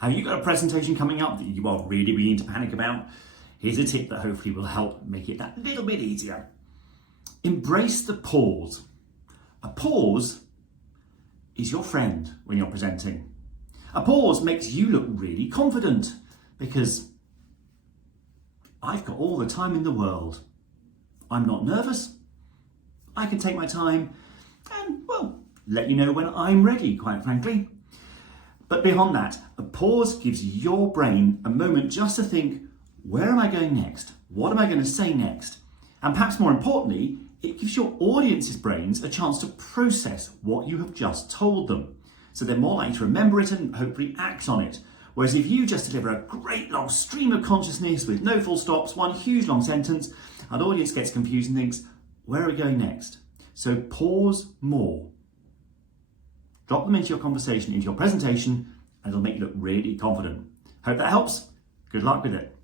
Have you got a presentation coming up that you are really beginning to panic about? Here's a tip that hopefully will help make it that little bit easier. Embrace the pause. A pause is your friend when you're presenting. A pause makes you look really confident because I've got all the time in the world. I'm not nervous. I can take my time and, well, let you know when I'm ready, quite frankly. But beyond that, a pause gives your brain a moment just to think, where am I going next? What am I going to say next? And perhaps more importantly, it gives your audience's brains a chance to process what you have just told them. So they're more likely to remember it and hopefully act on it. Whereas if you just deliver a great long stream of consciousness with no full stops, one huge long sentence, an audience gets confused and thinks, where are we going next? So pause more. Drop them into your conversation, into your presentation, and it'll make you look really confident. Hope that helps. Good luck with it.